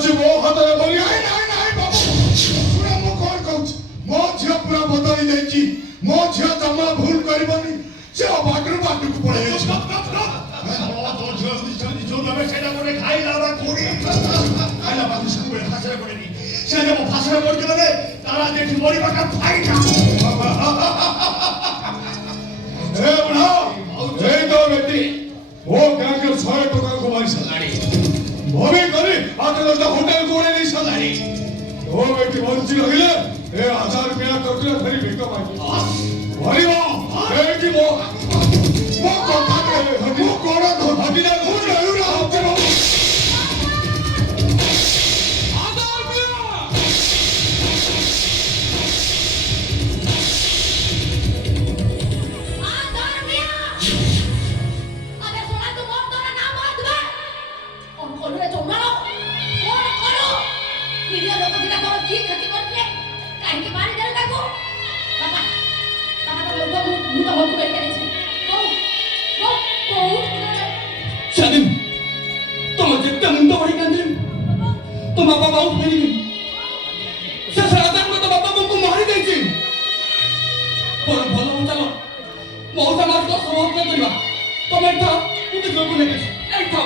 ଅଛି ମୋ ହାତରେ ବଳି। ନାଇଁ ବାବୁ ଶୁଣ ମୁଁ କଣ କହୁଛି ମୋ ଝିଅ ପୁରା ବଦଳି ଯାଇଛି। ମୋ ଝିଅ ଜମା ଭୁଲ କରିବନି। ସେ ବାଟରୁ ବାଟକୁ ପଳେଇ ଯାଇଛି। ସେଇଟା ଗୋଟେ ଖାଇଲା ବା କୋଡ଼ି ଖାଇଲା ବା ସବୁବେଳେ ଫାସରେ ପଡ଼େନି। ସେ ଯବ ଫାସରେ ପଡ଼ିଛି ମାନେ ତାରା ଯେଠି ମରିବାଟା ଫାଇଟା। ଏ ବୁଢ଼ା ଏଇ ତ ବ୍ୟକ୍ତି ମୋ ବ୍ୟାଙ୍କରେ 100 ଟଙ୍କାକୁ ମାରି ସାରିଲାଣି। ଭବି କରି 8 10 ହୋଟେଲକୁ ଉଡ଼େଇ ନେଇ ସାରିଲାଣି। ମୋ ବ୍ୟକ୍ତି ବଞ୍ଚି ରହିଲେ ଏ 1000 ଟଙ୍କା ଟୋକିରେ ଧରି ଭିକ ମାଗିବ। ଭରିବ ଏଇଠି ମୋ କଥାରେ ମୁଁ କଣ ଭାବିଲେ ମୁଁ ରହିଲା ହଉଥିବ। Shadim, toma jetta mundo bari kandim. Toma baba out meri. Se sadan ko to baba ko mari dechi. Por bhalo chalo. Mausa mas ko sabab na kariba. Tome tha, mute jobu lege. Ei tha.